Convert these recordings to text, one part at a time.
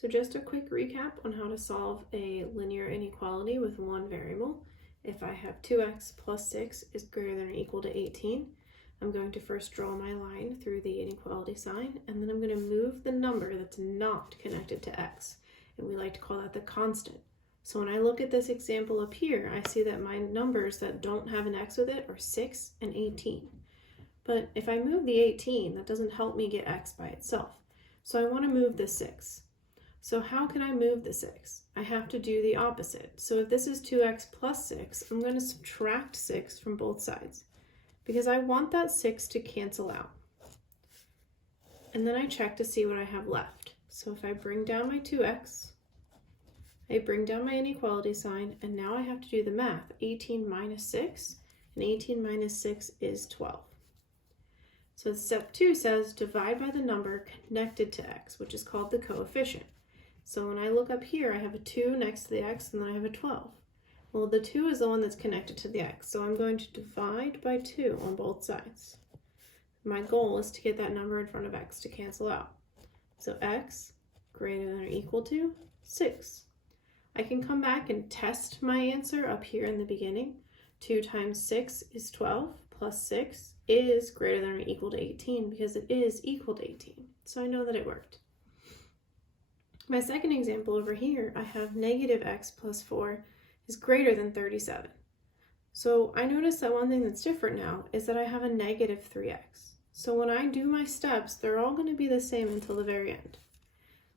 So just a quick recap on how to solve a linear inequality with one variable. If I have 2x plus 6 is greater than or equal to 18, I'm going to first draw my line through the inequality sign, and then I'm going to move the number that's not connected to x, and we like to call that the constant. So when I look at this example up here, I see that my numbers that don't have an x with it are 6 and 18. But if I move the 18, that doesn't help me get x by itself. So I want to move the 6. So how can I move the 6? I have to do the opposite. So if this is 2x plus 6, I'm going to subtract 6 from both sides because I want that 6 to cancel out. And then I check to see what I have left. So if I bring down my 2x, I bring down my inequality sign, and now I have to do the math. 18 minus 6, and 18 minus 6 is 12. So step 2 says divide by the number connected to x, which is called the coefficient. So when I look up here, I have a 2 next to the x, and then I have a 12. Well, the 2 is the one that's connected to the x, so I'm going to divide by 2 on both sides. My goal is to get that number in front of x to cancel out. So x greater than or equal to 6. I can come back and test my answer up here in the beginning. 2 times 6 is 12, plus 6 is greater than or equal to 18 because it is equal to 18. So I know that it worked. My second example over here, I have negative x plus 4 is greater than 37. So I notice that one thing that's different now is that I have a negative 3x. So when I do my steps, they're all going to be the same until the very end.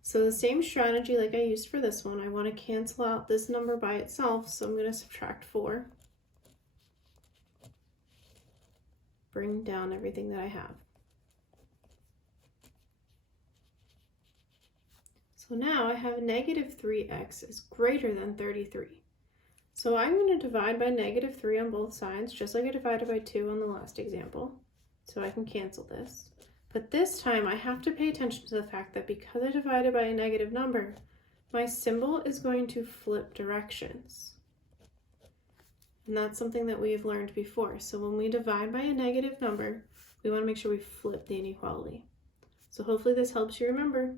So the same strategy like I used for this one, I want to cancel out this number by itself, so I'm going to subtract 4. Bring down everything that I have. So now I have negative 3x is greater than 33. So I'm going to divide by negative 3 on both sides, just like I divided by 2 on the last example. So I can cancel this. But this time I have to pay attention to the fact that because I divided by a negative number, my symbol is going to flip directions. And that's something that we have learned before. So when we divide by a negative number, we want to make sure we flip the inequality. So hopefully this helps you remember.